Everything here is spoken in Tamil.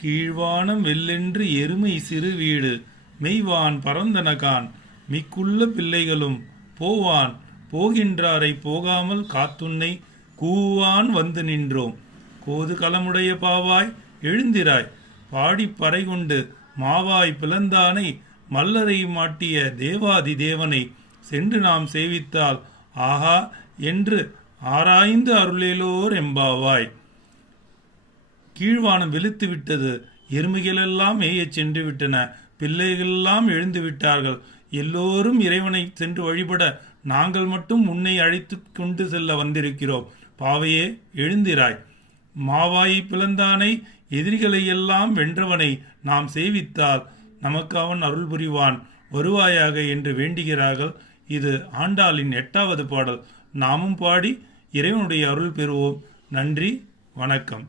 கீழ்வானம் வெல்லென்று எருமை சிறு வீடு மெய்வான் பரந்தனகான் மிக்குள்ள பிள்ளைகளும் போவான் போகின்றாரை போகாமல் காத்துன்னை கூவான் வந்து நின்றோம். கோது களமுடைய பாவாய் எழுந்திராய் பாடிப் பறை கொண்டு மாவாய் பிளந்தானை மல்லரை மாட்டிய தேவாதி தேவனை சென்று நாம் சேவித்தால் ஆஹா என்று ஆராய்ந்து அருளேலோர் எம்பாவாய். கீழ்வானம் வெளுத்து விட்டது. எருமைகளெல்லாம் மேயச் சென்று விட்டன. பிள்ளைகளெல்லாம் எழுந்து விட்டார்கள். எல்லோரும் இறைவனை சென்று வழிபட நாங்கள் மட்டும் உன்னை அழைத்து கொண்டு செல்ல வந்திருக்கிறோம். பாவையே எழுந்திராய். மாவாயை பிளந்தானை எதிரிகளை எல்லாம் வென்றவனை நாம் சேவித்தால் நமக்கு அவன் அருள் புரிவான் வருவாயாக என்று வேண்டுகிறார்கள். இது ஆண்டாளின் 8வது பாடல். நாமும் பாடி இறைவனுடைய அருள் பெறுவோம். நன்றி, வணக்கம்.